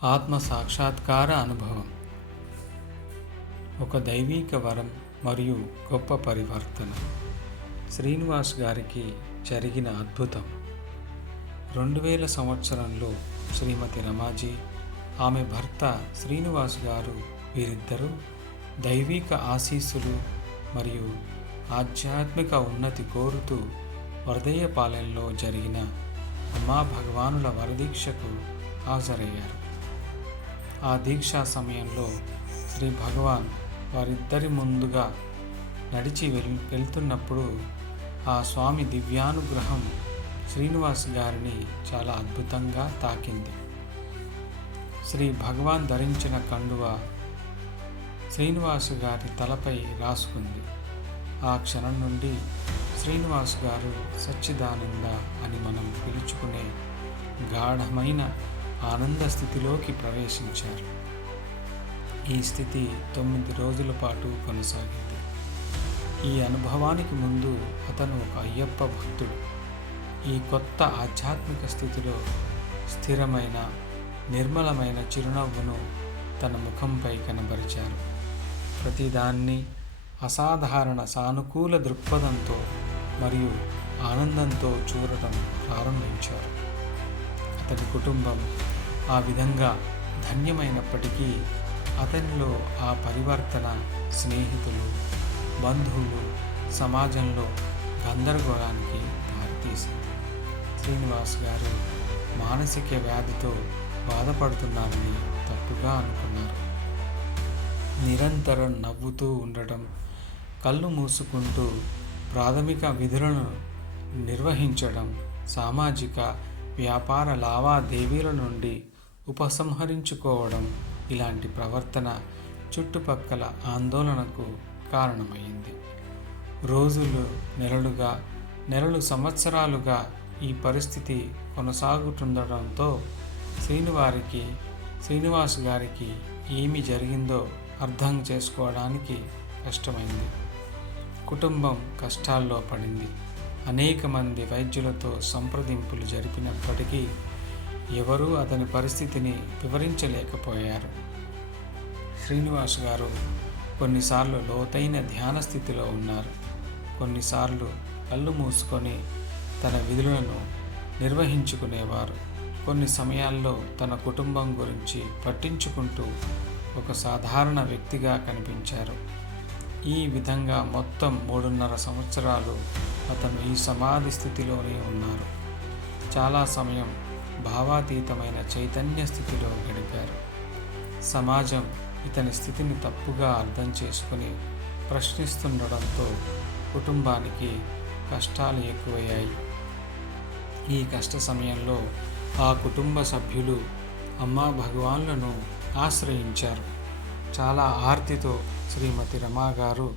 ఆత్మ సాక్షాత్కార అనుభవం ఒక దైవీక వరం మరియు గొప్ప పరివర్తన. శ్రీనివాస్ గారికి జరిగిన అద్భుతం. 2000 సంవత్సరంలో శ్రీమతి రమాజీ, ఆమె భర్త శ్రీనివాస్ గారు వీరిద్దరూ దైవీక ఆశీస్సులు మరియు ఆధ్యాత్మిక ఉన్నతి కోరుతూ వరదయ్యపాలెంలో జరిగిన అమ్మా భగవానుల వరదీక్షకు హాజరయ్యారు. ఆ దీక్షా సమయంలో శ్రీ భగవాన్ వారిద్దరి ముందుగా నడిచి వెళ్తున్నప్పుడు ఆ స్వామి దివ్యానుగ్రహం శ్రీనివాస్ గారిని చాలా అద్భుతంగా తాకింది. శ్రీ భగవాన్ ధరించిన కండువ శ్రీనివాస్ గారి తలపై రాసుకుంది. ఆ క్షణం నుండి శ్రీనివాస్ గారు సచ్చిదానంద అని మనం పిలుచుకునే గాఢమైన ఆనంద స్థితిలోకి ప్రవేశించారు. ఈ స్థితి 9 రోజుల పాటు కొనసాగింది. ఈ అనుభవానికి ముందు అతను ఒక అయ్యప్ప భక్తుడు. ఈ కొత్త ఆధ్యాత్మిక స్థితిలో స్థిరమైన నిర్మలమైన చిరునవ్వును తన ముఖంపై కనబరిచారు. ప్రతిదాన్ని అసాధారణ సానుకూల దృక్పథంతో మరియు ఆనందంతో చూడటం ప్రారంభించారు. అతని కుటుంబం ఆ విధంగా ధన్యమైనప్పటికీ అతనిలో ఆ పరివర్తన స్నేహితులు, బంధువులు, సమాజంలో గందరగోళానికి దారితీసింది. శ్రీనివాస్ గారు మానసిక వ్యాధితో బాధపడుతున్నారని తప్పుగా అనుకున్నారు. నిరంతరం నవ్వుతూ ఉండటం, కళ్ళు మూసుకుంటూ ప్రాథమిక విధులను నిర్వహించడం, సామాజిక వ్యాపార లావాదేవీల నుండి ఉపసంహరించుకోవడం, ఇలాంటి ప్రవర్తన చుట్టుపక్కల ఆందోళనకు కారణమైంది. రోజులు నెలలు సంవత్సరాలుగా ఈ పరిస్థితి కొనసాగుతుండటంతో శ్రీనివాస్ గారికి ఏమి జరిగిందో అర్థం చేసుకోవడానికి కష్టమైంది. కుటుంబం కష్టాల్లో పడింది. అనేక మంది వైద్యులతో సంప్రదింపులు జరిపినప్పటికీ ఎవరూ అతని పరిస్థితిని వివరించలేకపోయారు. శ్రీనివాస్ గారు కొన్నిసార్లు లోతైన ధ్యాన స్థితిలో ఉన్నారు. కొన్నిసార్లు కళ్ళు మూసుకొని తన విధులను నిర్వహించుకునేవారు. కొన్ని సమయాల్లో తన కుటుంబం గురించి పట్టించుకుంటూ ఒక సాధారణ వ్యక్తిగా కనిపించారు. ఈ విధంగా మొత్తం 3.5 సంవత్సరాలు అతను ఈ సమాధి స్థితిలోనే ఉన్నారు. చాలా సమయం భావాతీతమైన చైతన్య స్థితిలో గడిపారు. సమాజం ఇతని స్థితిని తప్పుగా అర్థం చేసుకుని ప్రశ్నిస్తుండడంతో కుటుంబానికి కష్టాలు ఎక్కువయ్యాయి. ఈ కష్ట సమయంలో ఆ కుటుంబ సభ్యులు అమ్మా భగవాన్లను ఆశ్రయించారు. చాలా ఆర్తితో శ్రీమతి రమా గారు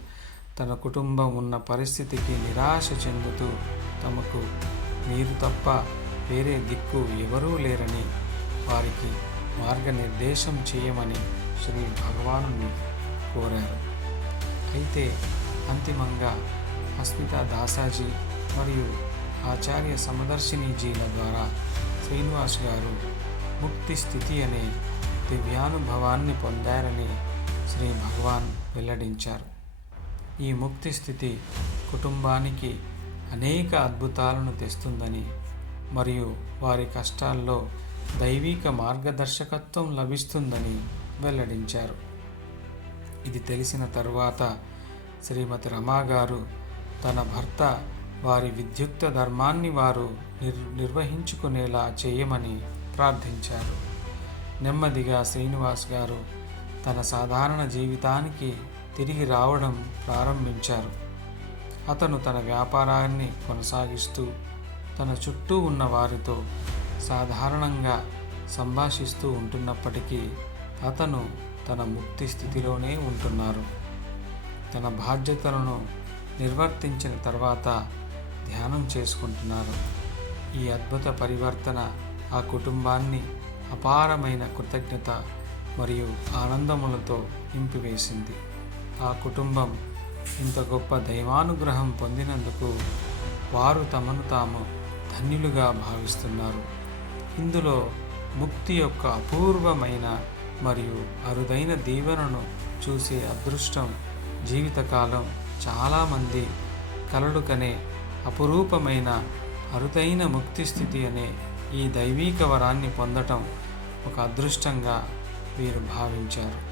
తన కుటుంబం ఉన్న పరిస్థితికి నిరాశ చెందుతూ తమకు మీరు తప్ప వేరే దిక్కు ఎవరూ లేరని, వారికి మార్గనిర్దేశం చేయమని శ్రీ భగవాను కోరారు. అయితే అంతిమంగా అస్మితా దాసాజీ మరియు ఆచార్య సమదర్శినీజీల ద్వారా శ్రీనివాస్ గారు ముక్తి స్థితి అనే దివ్యానుభవాన్ని పొందారని శ్రీ భగవాన్ వెల్లడించారు. ఈ ముక్తి స్థితి కుటుంబానికి అనేక అద్భుతాలను తెస్తుందని మరియు వారి కష్టాల్లో దైవిక మార్గదర్శకత్వం లభిస్తుందని వెల్లడించారు. ఇది తెలిసిన తరువాత శ్రీమతి రమా గారు తన భర్త వారి విద్యుక్త ధర్మాన్ని వారు నిర్వహించుకునేలా చేయమని ప్రార్థించారు. నెమ్మదిగా శ్రీనివాస్ గారు తన సాధారణ జీవితానికి తిరిగి రావడం ప్రారంభించారు. అతను తన వ్యాపారాన్ని కొనసాగిస్తూ తన చుట్టూ ఉన్న వారితో సాధారణంగా సంభాషిస్తూ ఉంటున్నప్పటికీ అతను తన ముక్తి స్థితిలోనే ఉంటున్నారు. తన బాధ్యతలను నిర్వర్తించిన తర్వాత ధ్యానం చేసుకుంటున్నారు. ఈ అద్భుత పరివర్తన ఆ కుటుంబాన్ని అపారమైన కృతజ్ఞత మరియు ఆనందములతో నింపివేసింది. ఆ కుటుంబం ఇంత గొప్ప దైవానుగ్రహం పొందినందుకు వారు తమను తాము ధన్యులుగా భావిస్తున్నారు. ఇందులో ముక్తి యొక్క అపూర్వమైన మరియు అరుదైన దీవెనను చూసే అదృష్టం జీవితకాలం చాలామంది కలలు కనే అపురూపమైన అరుదైన ముక్తి స్థితి అనే ఈ దైవీక వరాన్ని పొందటం ఒక అదృష్టంగా వీరు భావించారు.